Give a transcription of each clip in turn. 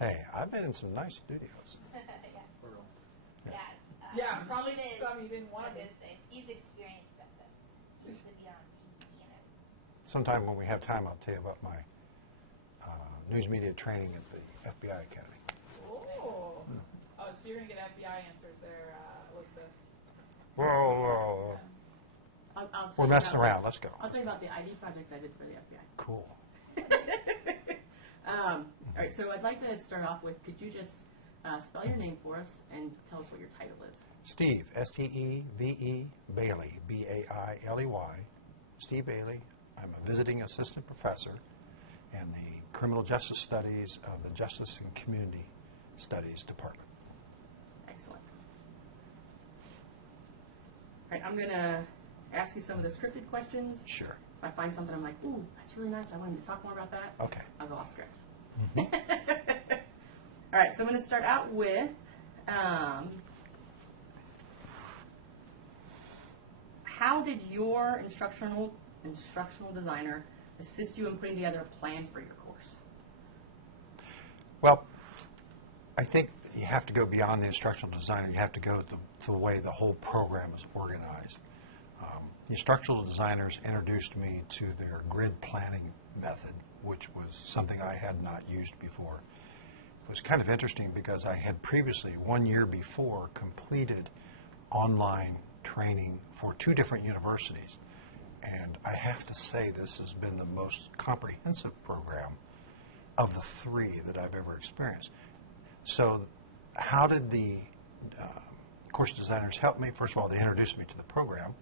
Hey, I've been in some nice studios. Yeah. Yeah, Steve probably is- some you didn't want to be. Steve's experienced at this. He used to be on TV and everything. Sometime when we have time, I'll tell you about my news media training at the FBI Academy. Oh. Oh, so you're going to get FBI answers there, Elizabeth. Whoa. I'll tell We're you messing about- around. Let's go. I'll tell you about the ID project I did for the FBI. Cool. All right, so I'd like to start off with, could you just spell your name for us and tell us what your title is? Steve, S-T-E-V-E, Bailey, B-A-I-L-E-Y. Steve Bailey. I'm a visiting assistant professor in the Criminal Justice Studies of the Justice and Community Studies Department. Excellent. All right, I'm going to ask you some of the scripted questions. Sure. If I find something I'm like, ooh, that's really nice, I wanted to talk more about that, Okay. I'll go off script. All right, so I'm going to start out with how did your instructional designer assist you in putting together a plan for your course? Well, I think you have to go beyond the instructional designer. You have to go to the way the whole program is organized. The instructional designers introduced me to their grid planning method, which was something I had not used before. It was kind of interesting because I had previously, 1 year before, completed online training for 2 different universities. And I have to say this has been the most comprehensive program of the 3 that I've ever experienced. So how did the course designers help me? First of all, they introduced me to the program.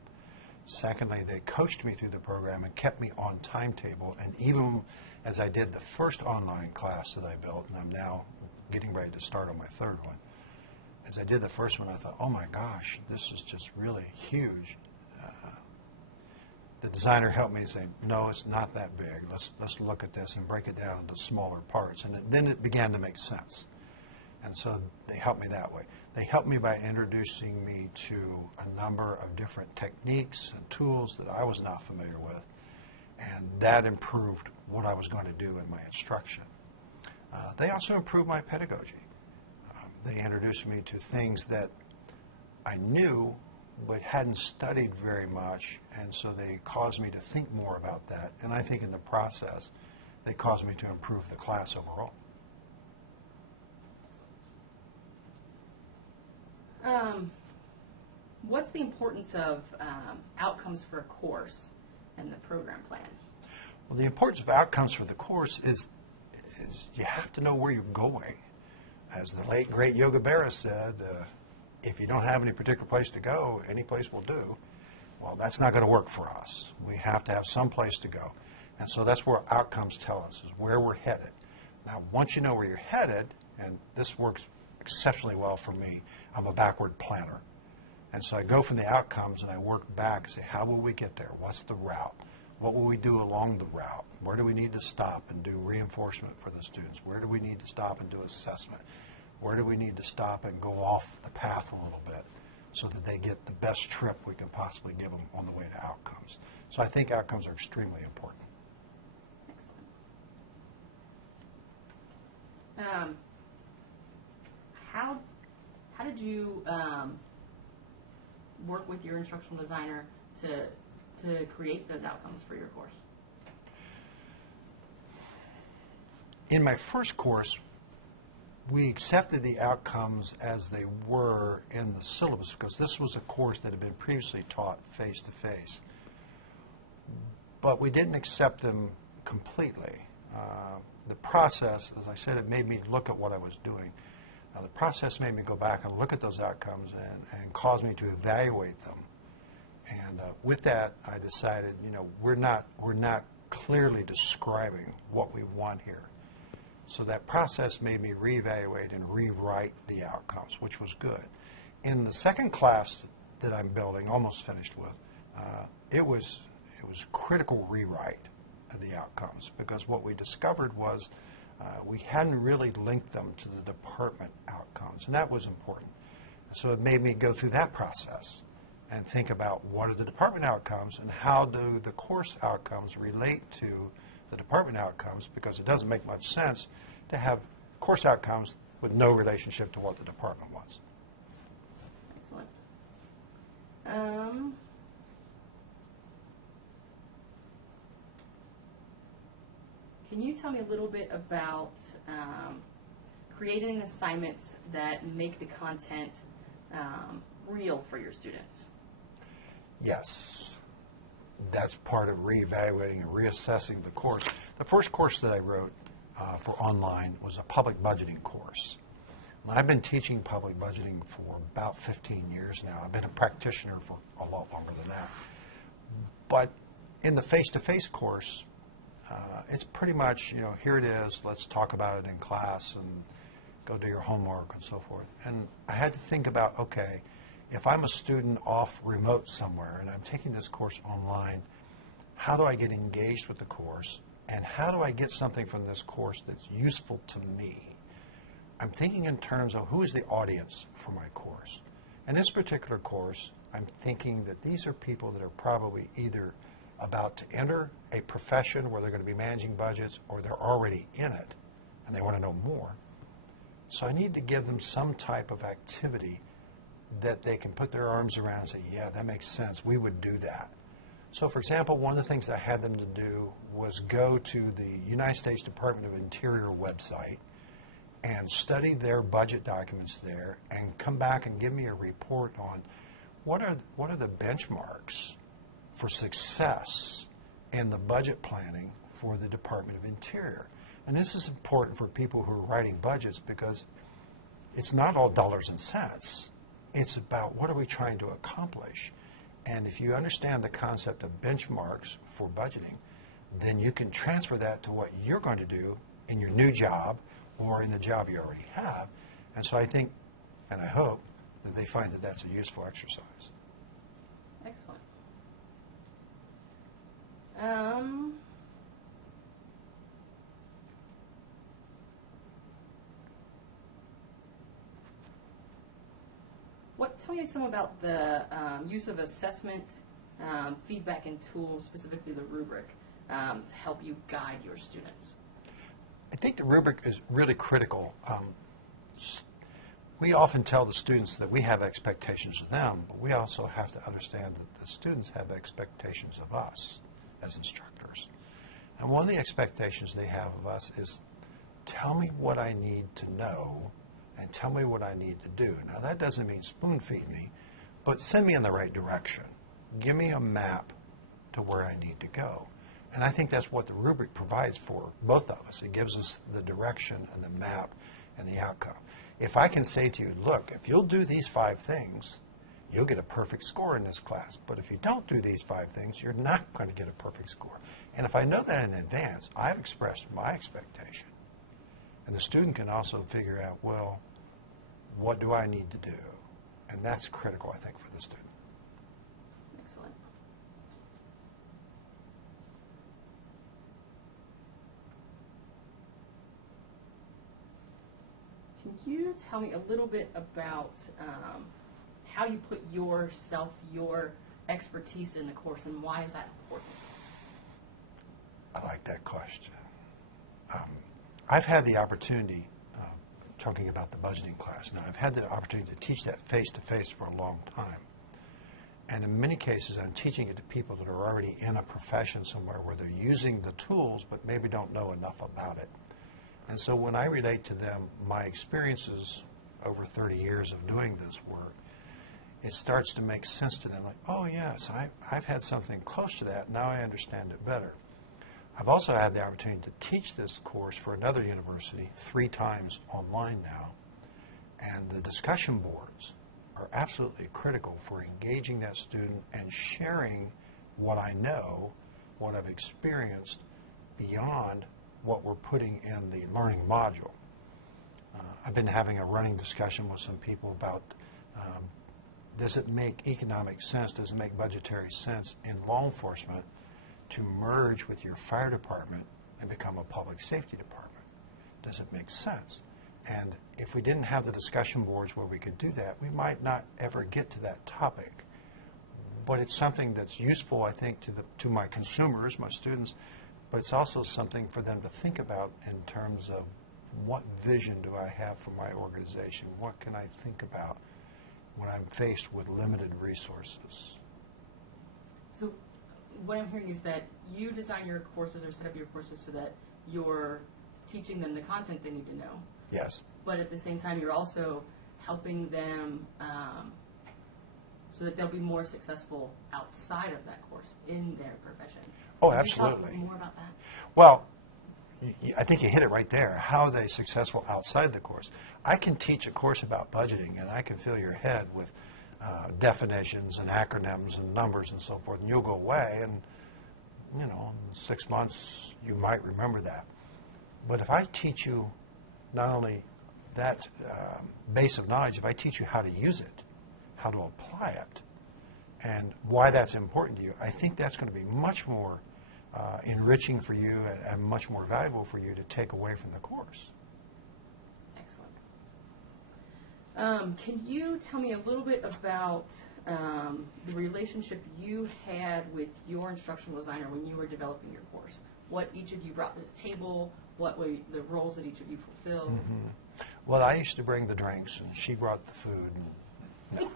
Secondly, they coached me through the program and kept me on timetable. And even as I did the first online class that I built, and I'm now getting ready to start on my 3rd one, as I did the first one, I thought, oh my gosh, this is just really huge. The designer helped me say, no, it's not that big. Let's look at this and break it down into smaller parts. And then it began to make sense. And so they helped me that way. They helped me by introducing me to a number of different techniques and tools that I was not familiar with. And that improved what I was going to do in my instruction. They also improved my pedagogy. They introduced me to things that I knew but hadn't studied very much, and so they caused me to think more about that. And I think in the process, they caused me to improve the class overall. What's the importance of outcomes for a course and the program plan? Well, the importance of outcomes for the course is you have to know where you're going. As the late, great Yogi Berra said, if you don't have any particular place to go, any place will do. Well, that's not going to work for us. We have to have some place to go. And so that's where outcomes tell us, is where we're headed. Now, once you know where you're headed, and this works exceptionally well for me, I'm a backward planner. And so I go from the outcomes and I work back and say, how will we get there? What's the route? What will we do along the route? Where do we need to stop and do reinforcement for the students? Where do we need to stop and do assessment? Where do we need to stop and go off the path a little bit so that they get the best trip we can possibly give them on the way to outcomes? So I think outcomes are extremely important. Excellent. How did you work with your instructional designer to create those outcomes for your course? In my first course, we accepted the outcomes as they were in the syllabus because this was a course that had been previously taught face-to-face. But we didn't accept them completely. The process, as I said, it made me look at what I was doing. The process made me go back and look at those outcomes and caused me to evaluate them. And with that, I decided, we're not clearly describing what we want here. So that process made me reevaluate and rewrite the outcomes, which was good. In the second class that I'm building, almost finished with, it was critical rewrite of the outcomes because what we discovered was we hadn't really linked them to the department outcomes, and that was important. So it made me go through that process and think about what are the department outcomes and how do the course outcomes relate to the department outcomes, because it doesn't make much sense to have course outcomes with no relationship to what the department wants. Excellent. Can you tell me a little bit about creating assignments that make the content real for your students? Yes. That's part of reevaluating and reassessing the course. The first course that I wrote for online was a public budgeting course. I've been teaching public budgeting for about 15 years now. I've been a practitioner for a lot longer than that. But in the face-to-face course, it's pretty much, here it is, let's talk about it in class and go do your homework and so forth. And I had to think about, okay, if I'm a student off remote somewhere and I'm taking this course online, how do I get engaged with the course? And how do I get something from this course that's useful to me? I'm thinking in terms of who is the audience for my course. In this particular course, I'm thinking that these are people that are probably either about to enter a profession where they're going to be managing budgets, or they're already in it and they want to know more. So I need to give them some type of activity that they can put their arms around and say, yeah, that makes sense, we would do that. So for example, one of the things I had them to do was go to the United States Department of Interior website and study their budget documents there and come back and give me a report on what are the benchmarks for success in the budget planning for the Department of Interior. And this is important for people who are writing budgets, because it's not all dollars and cents. It's about what are we trying to accomplish. And if you understand the concept of benchmarks for budgeting, then you can transfer that to what you're going to do in your new job or in the job you already have. And so I think, and I hope, that they find that that's a useful exercise. Excellent. Tell me some about the use of assessment, feedback, and tools, specifically the rubric, to help you guide your students. I think the rubric is really critical. We often tell the students that we have expectations of them, but we also have to understand that the students have expectations of us as instructors. And one of the expectations they have of us is, tell me what I need to know and tell me what I need to do. Now that doesn't mean spoon feed me, but send me in the right direction. Give me a map to where I need to go. And I think that's what the rubric provides for both of us. It gives us the direction and the map and the outcome. If I can say to you, look, if you'll do these 5 things, you'll get a perfect score in this class. But if you don't do these 5 things, you're not going to get a perfect score. And if I know that in advance, I've expressed my expectation. And the student can also figure out, well, what do I need to do? And that's critical, I think, for the student. Excellent. Can you tell me a little bit about how you put yourself, your expertise in the course, and why is that important? I like that question. I've had the opportunity, talking about the budgeting class now, I've had the opportunity to teach that face-to-face for a long time. And in many cases, I'm teaching it to people that are already in a profession somewhere where they're using the tools but maybe don't know enough about it. And so when I relate to them my experiences over 30 years of doing this work, it starts to make sense to them, like, oh yes, I've had something close to that, now I understand it better. I've also had the opportunity to teach this course for another university 3 times online now, and the discussion boards are absolutely critical for engaging that student and sharing what I know, what I've experienced, beyond what we're putting in the learning module. I've been having a running discussion with some people about, does it make economic sense, does it make budgetary sense in law enforcement to merge with your fire department and become a public safety department? Does it make sense? And if we didn't have the discussion boards where we could do that, we might not ever get to that topic. But it's something that's useful, I think, to my consumers, my students, but it's also something for them to think about in terms of what vision do I have for my organization? What can I think about when I'm faced with limited resources? So what I'm hearing is that you design your courses or set up your courses so that you're teaching them the content they need to know, Yes. but at the same time, you're also helping them so that they'll be more successful outside of that course in their profession. Oh, Can you talk absolutely. more about that? Well, I think you hit it right there. How are they successful outside the course? I can teach a course about budgeting, and I can fill your head with definitions and acronyms and numbers and so forth, and you'll go away, and, you know, in 6 months, you might remember that. But if I teach you not only that base of knowledge, if I teach you how to use it, how to apply it, and why that's important to you, I think that's going to be much more enriching for you and much more valuable for you to take away from the course. Excellent. Can you tell me a little bit about the relationship you had with your instructional designer when you were developing your course? What each of you brought to the table? What were the roles that each of you fulfilled? Mm-hmm. Well, I used to bring the drinks, and she brought the food. No.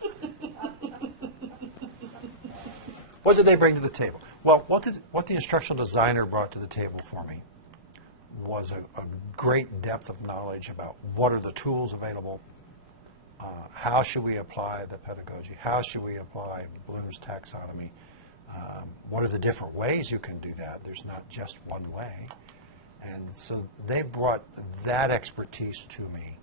What did they bring to the table? Well, what the instructional designer brought to the table for me was a great depth of knowledge about what are the tools available, how should we apply the pedagogy, how should we apply Bloom's taxonomy, what are the different ways you can do that. There's not just one way. And so they brought that expertise to me.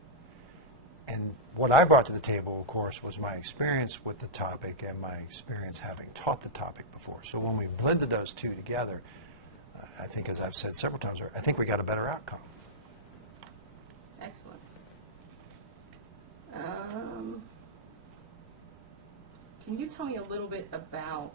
And what I brought to the table, of course, was my experience with the topic and my experience having taught the topic before. So when we blended those two together, I think, as I've said several times, I think we got a better outcome. Excellent. Can you tell me a little bit about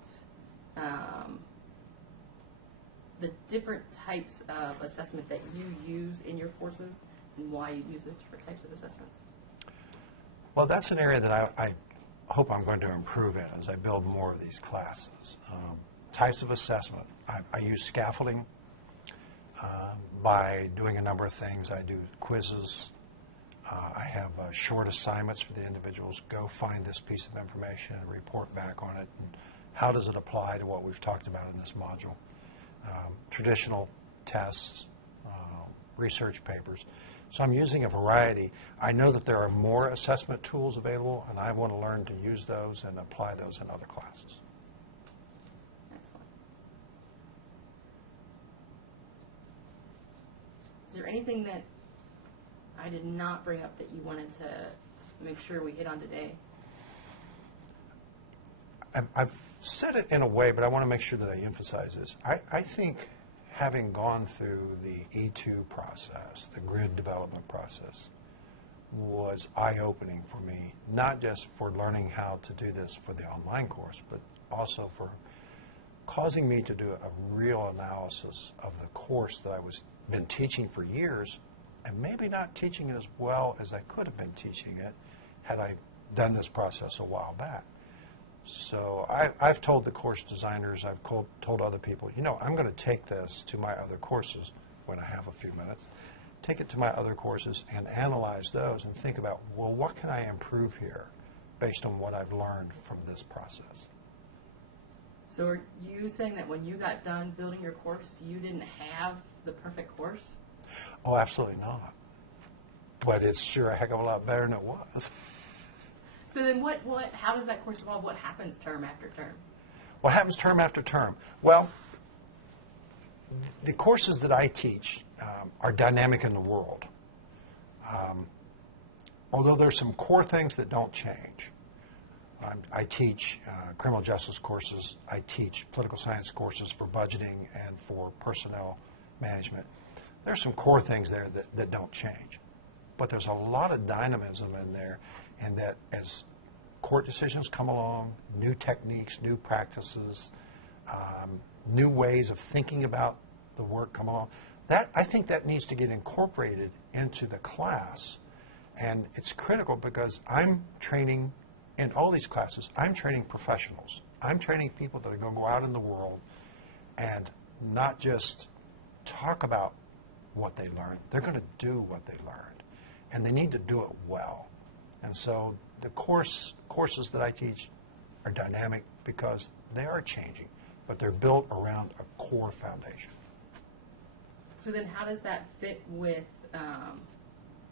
the different types of assessment that you use in your courses and why you use those different types of assessments? Well, that's an area that I hope I'm going to improve in as I build more of these classes. Types of assessment. I use scaffolding by doing a number of things. I do quizzes. I have short assignments for the individuals. Go find this piece of information and report back on it. And how does it apply to what we've talked about in this module? Traditional tests, research papers. So I'm using a variety. I know that there are more assessment tools available, and I want to learn to use those and apply those in other classes. Excellent. Is there anything that I did not bring up that you wanted to make sure we hit on today? I've said it in a way, but I want to make sure that I emphasize this. I think having gone through the E2 process, the grid development process, was eye-opening for me, not just for learning how to do this for the online course, but also for causing me to do a real analysis of the course that I was been teaching for years, and maybe not teaching it as well as I could have been teaching it had I done this process a while back. So I've told the course designers, I've told other people, you know, I'm going to take this to my other courses when I have a few minutes, take it to my other courses and analyze those and think about, well, what can I improve here based on what I've learned from this process? So are you saying that when you got done building your course, you didn't have the perfect course? Oh, absolutely not. But it's sure a heck of a lot better than it was. So then how does that course evolve? What happens term after term? What happens term after term? Well, the courses that I teach are dynamic in the world. Although there's some core things that don't change. I teach criminal justice courses. I teach political science courses for budgeting and for personnel management. There's some core things there that don't change. But there's a lot of dynamism in there, and that as court decisions come along, new techniques, new practices, new ways of thinking about the work come along, I think that needs to get incorporated into the class. And it's critical because I'm training, in all these classes, I'm training professionals. I'm training people that are going to go out in the world and not just talk about what they learned. They're going to do what they learned, and they need to do it well. And so the courses that I teach are dynamic because they are changing, but they're built around a core foundation. So then how does that fit with,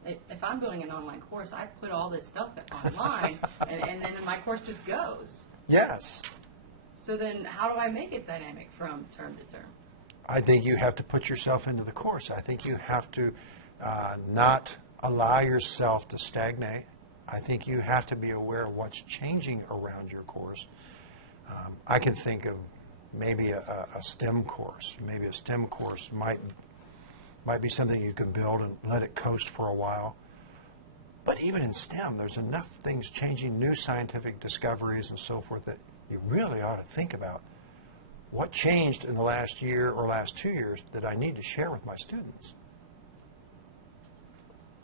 if I'm building an online course, I put all this stuff online, and then my course just goes. Yes. So then how do I make it dynamic from term to term? I think you have to put yourself into the course. I think you have to not allow yourself to stagnate. I think you have to be aware of what's changing around your course. I can think of maybe a STEM course. Maybe a STEM course might be something you can build and let it coast for a while. But even in STEM, there's enough things changing, new scientific discoveries and so forth, that you really ought to think about what changed in the last year or last 2 years that I need to share with my students.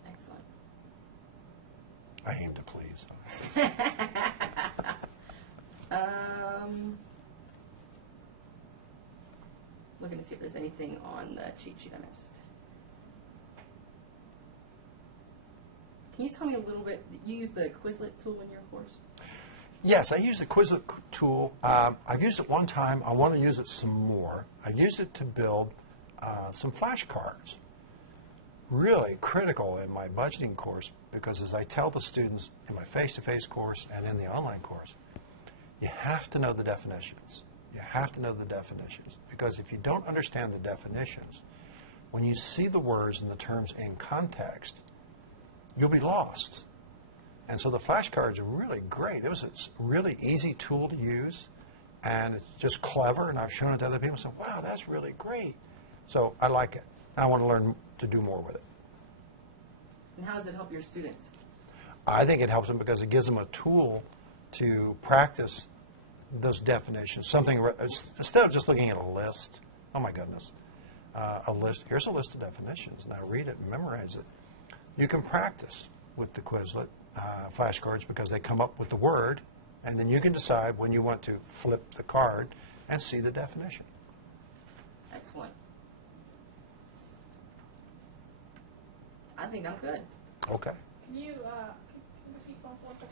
Excellent. I aim to please. Looking to see if there's anything on the cheat sheet I missed. Can you tell me a little bit, you use the Quizlet tool in your course? Yes, I use the Quizlet tool. I've used it one time. I want to use it some more. I used it to build some flashcards. Really critical in my budgeting course, because as I tell the students in my face-to-face course and in the online course, you have to know the definitions. You have to know the definitions, because if you don't understand the definitions, when you see the words and the terms in context, you'll be lost. And so the flashcards are really great. It was a really easy tool to use, and it's just clever, and I've shown it to other people and said, wow, that's really great. So I like it. I want to learn to do more with it. And how does it help your students? I think it helps them because it gives them a tool to practice those definitions. Something, instead of just looking at a list, oh my goodness, a list, here's a list of definitions. Now read it and memorize it. You can practice with the Quizlet flashcards because they come up with the word, and then you can decide when you want to flip the card and see the definition. Excellent. I think I'm good. Okay. Can you keep on for a second?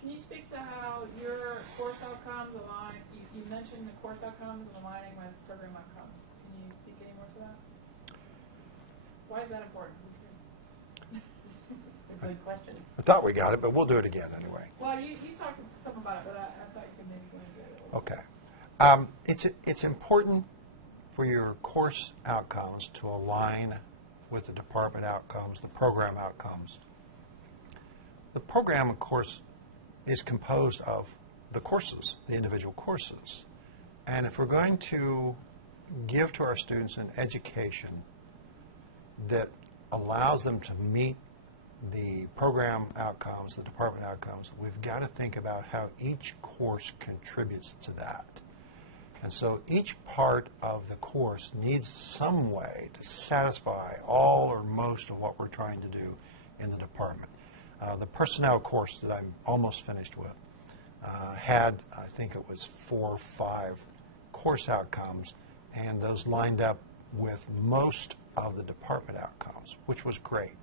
Can you speak to how your course outcomes align? You mentioned the course outcomes aligning with program outcomes. Can you speak any more to that? Why is that important? Good question. I thought we got it, but we'll do it again anyway. Well, you talked something about it, but I thought you could maybe go into it a little bit. Okay. It's important for your course outcomes to align with the department outcomes, the program outcomes. The program, of course, is composed of the courses, the individual courses. And if we're going to give to our students an education that allows them to meet the program outcomes, the department outcomes, we've got to think about how each course contributes to that. And so each part of the course needs some way to satisfy all or most of what we're trying to do in the department. The personnel course that I'm almost finished with had, I think it was 4 or 5 course outcomes, and those lined up with most of the department outcomes, which was great.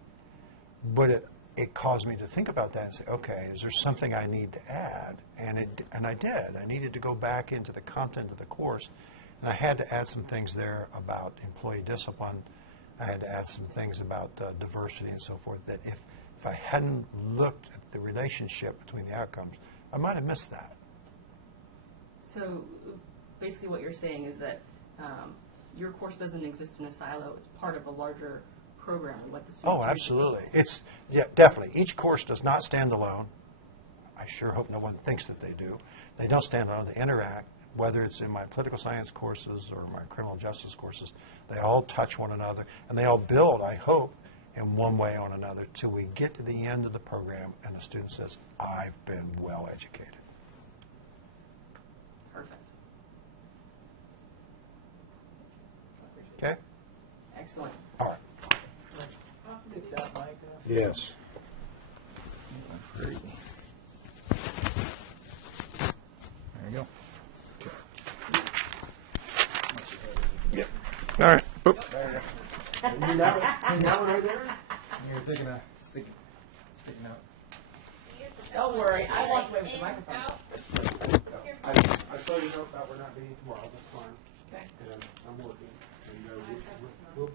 But it caused me to think about that and say, okay, is there something I need to add? And I did. I needed to go back into the content of the course, and I had to add some things there about employee discipline. I had to add some things about diversity and so forth, that if I hadn't looked at the relationship between the outcomes, I might have missed that. So basically what you're saying is that your course doesn't exist in a silo. It's part of a larger program and what the students Oh, absolutely. Definitely. Each course does not stand alone. I sure hope no one thinks that they do. They don't stand alone. They interact, whether it's in my political science courses or my criminal justice courses. They all touch one another, and they all build, I hope, in one way or another, till we get to the end of the program and the student says, I've been well educated. Perfect. Okay? Excellent. All right. Awesome. Take that mic off. Yes. There you go. Yep. All right. Oop. There you go. that one right there? You're taking a sticking out. Don't worry, I walked away with the microphone. I saw you about we're not meeting tomorrow, that's fine. Okay. And I'm working. And we'll